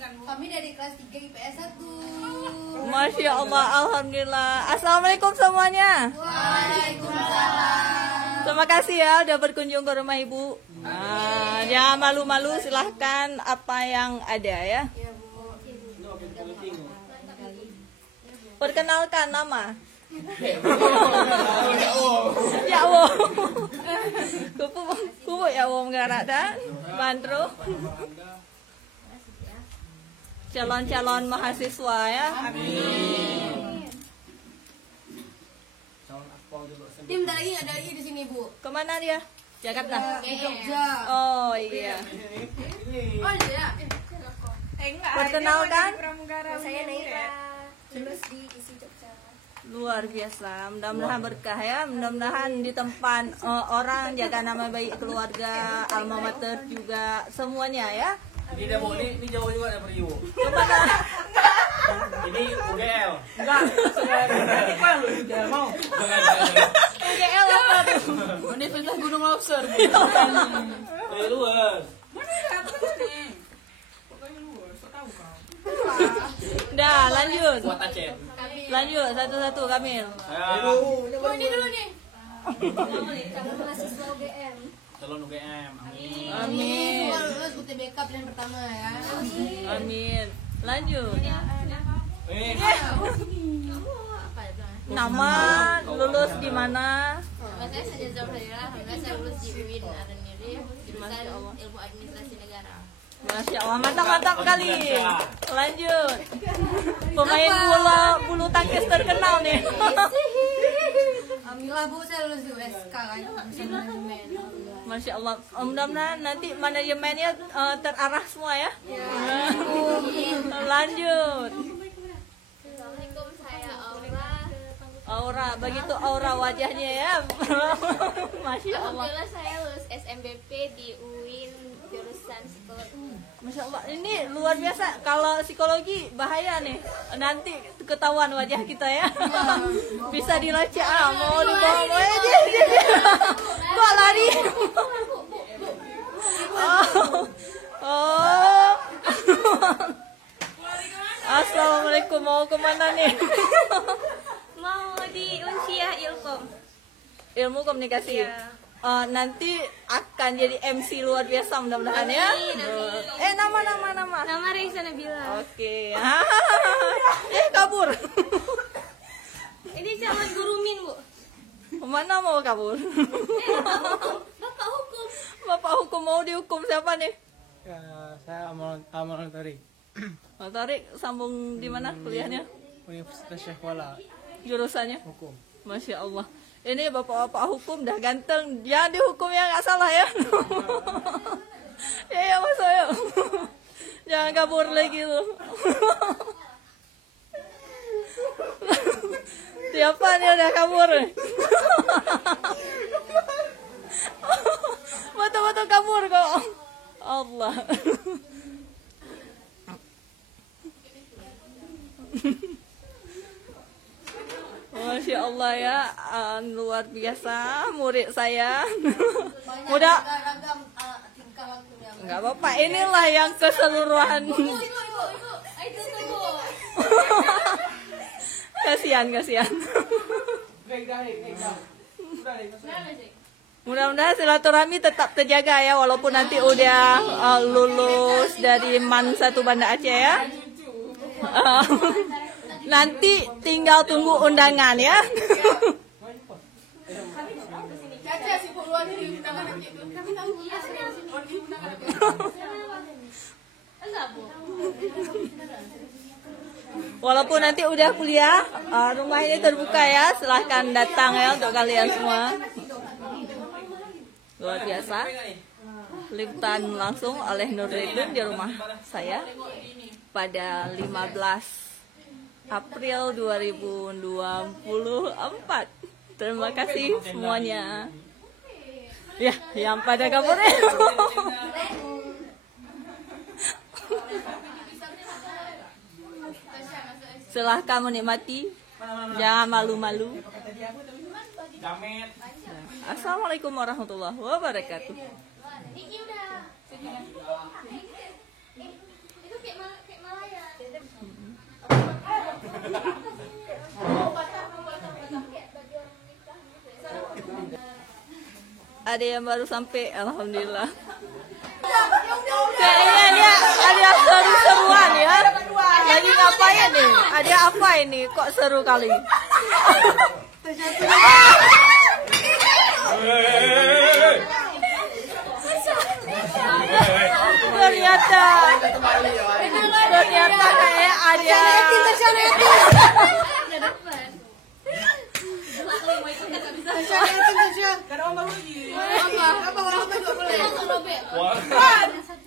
Kami dari kelas 3 IPS 1. Masya Allah, alhamdulillah. Assalamualaikum semuanya. Waalaikumsalam. Terima kasih ya udah berkunjung ke rumah ibu. Jangan malu-malu, silahkan apa yang ada ya. Perkenalkan nama. Ya Allah. Kupu ya Allah nggak ada. Bandro. Calon-calon mahasiswa ya. Amin. Tim bentar lagi ada lagi di sini, Bu. Kemana dia? Jakarta. Di Jogja. Oh iya. Oh iya. Perkenalkan. Saya Naira, lulus di ISI Jogja. Luar biasa. Mudah-mudahan berkah ya. Mudah-mudahan di tempat orang jaga nama baik keluarga, alma mater juga semuanya ya. Ini demo ini jauh juga dari Ibu. Kemana? Ini UGL. Enggak. Enggak lu UGL mau. UGL apa tuh? Universitas Gunung Lobster. Luas. Dah, lanjut. Buat Aceh. Lanjut satu-satu Kamil. Oh, ini dulu nih. Calon mahasiswa UGM. Calon UGM. Amin. Amin. Semua lulus UTBK pilihan pertama ya. Amin. Lanjut. Eh, Apa ya? Nama, lulus di mana? Nama saya Saja Zahra, alhamdulillah saya lulus di UIN Araniri, jurusan Masya Allah. Ilmu Administrasi Negara. Masya Allah, mantap-mantap kali. Lanjut. Pemain bulu tangkis terkenal nih. Alhamdulillah Bu, saya lulus di USK kan. Jurusan manajemen. Masya Allah. Mudah-mudahan nanti manajemennya terarah semua ya. Lanjut. Assalamualaikum, saya Aura. Aura, begitu aura wajahnya ya. Masya Allah. Alhamdulillah saya lulus SMBP di UIN jurusan Psikologi. Masya Allah, ini luar biasa. Kalau psikologi bahaya nih. Nanti ketahuan wajah kita ya. Bisa dilacak. Mau dibawa. Dia. Kok lari? Oh. Assalamualaikum, mau kemana nih? Mau di Unsiah Ilkom. Ilmu komunikasi. Nanti akan jadi MC luar biasa mudah-mudahan ya. Nama. Nama Reisa Nabila. Oke. Kabur. Ini calon guru min, Bu. Mana mau kabur? Bapak hukum. Bapak hukum mau dihukum siapa nih? Ya, saya Amal Tarik, Mas Tarik sambung di mana kuliahnya? Universitas Syekh Wala, Jurusannya? hukum. Masya Allah. Ini bapak-bapak hukum dah ganteng. Jangan dihukum ya nggak salah ya. Ya mas saya. Jangan kabur lagi lu. Siapa nih udah kabur? Betul-betul kabur kok. Allah. Masya Allah ya, luar biasa murid saya. Mudah, Ragam tingkah lakunya. nggak apa-apa. Inilah yang keseluruhan. Kasihan. Mudah-mudahan silaturahmi tetap terjaga ya, walaupun nanti udah lulus dari MAN 1 Banda Aceh ya. Nanti tinggal tunggu undangan ya. Caca si Puluhan di undangan nanti. Kami tahu di undangan. Walaupun nanti udah kuliah, rumah ini terbuka ya. Silahkan datang ya untuk kalian semua. Luar biasa. Liputan langsung oleh Nurridin di rumah saya pada 15 April 2024. Terima kasih semuanya. Ya, yang pada kabur. Silahkan menikmati. Jangan malu-malu. Jamet. Assalamualaikum warahmatullahi wabarakatuh. Ini udah. Itu kayak ada yang baru sampai, alhamdulillah. Kayaknya dia ada seru-seruan ya. Lagi ngapain nih? Ada apa ini? Kok seru kali? Ternyata kayak ada.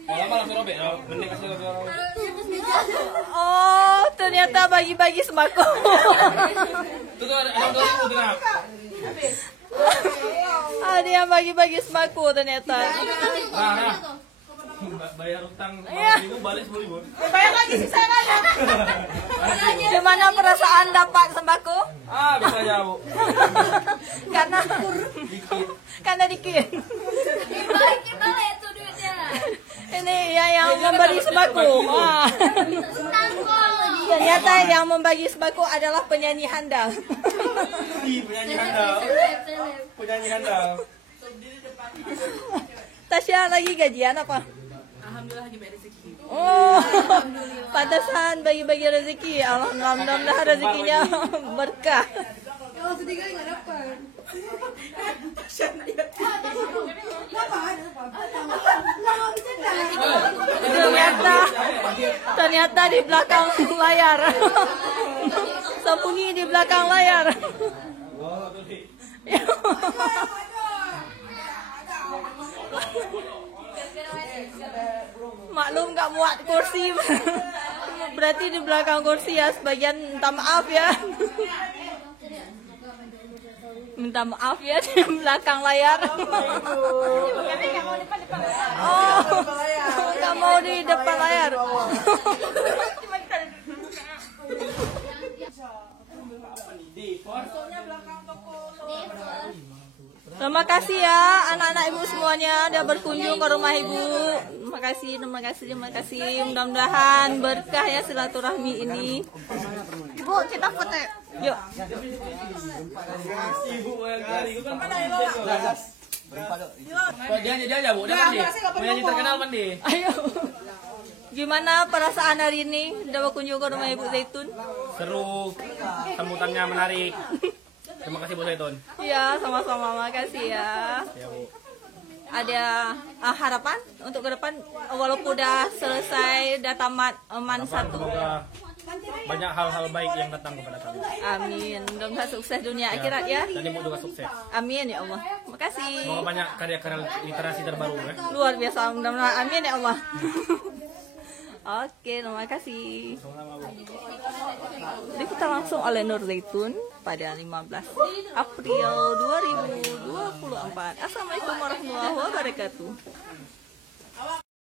Lama langsung robek. Mending kasih robek. Oh, ternyata bagi-bagi sembako. Itu tuh ada 2.000 tuh nak. Ada yang bagi-bagi sembako ternyata. Nah. Bayar utang 5.000 balik 10.000. Bayar lagi sisanya. Gimana perasaan dapat sembako? Bisa jauh. Karena dikit. Balikin balik itu duitnya. Ini yang memberi sembako. Ternyata yang membagi sembako adalah penyanyi handal. Penyanyi handal. Tasya lagi gajian apa? Alhamdulillah lagi bayar rezeki. Oh, pantasan bagi-bagi rezeki. Alhamdulillah rezekinya berkah. Kalau sedikit nggak dapat. Ternyata di belakang layar. Sembunyi di belakang layar. Maklum nggak muat kursi. Berarti di belakang kursi ya, sebagian minta maaf ya. Minta maaf ya di belakang layar. Oh, nggak mau di depan layar. Terima kasih ya anak-anak ibu semuanya udah berkunjung ke rumah ibu. Terima kasih. Mudah-mudahan berkah ya silaturahmi ini. Ibu, kita foto. Yuk. Dia aja, Bu. Dia mandi. Penyanyi terkenal mandi. Ayo. Gimana perasaan hari ini udah berkunjung ke rumah Ibu Zaitun? Seru. Sambutannya menarik. Terima kasih Bu Zaitun. Iya, sama-sama. Makasih ya. Ya, Bu. Ada harapan untuk ke depan walaupun udah selesai, udah tamat man 1. Semoga banyak hal-hal baik yang datang kepada kami. Amin. Mudah-mudahan sukses dunia akhirat ya. Dan Ibu juga sukses. Amin ya Allah. Makasih. Semoga banyak karya-karya literasi terbaru ya. Luar biasa. Mudah-mudahan amin ya Allah. Oke, terima kasih. Jadi kita langsung oleh Nur Zaitun pada 15 April 2024. Assalamualaikum warahmatullahi wabarakatuh.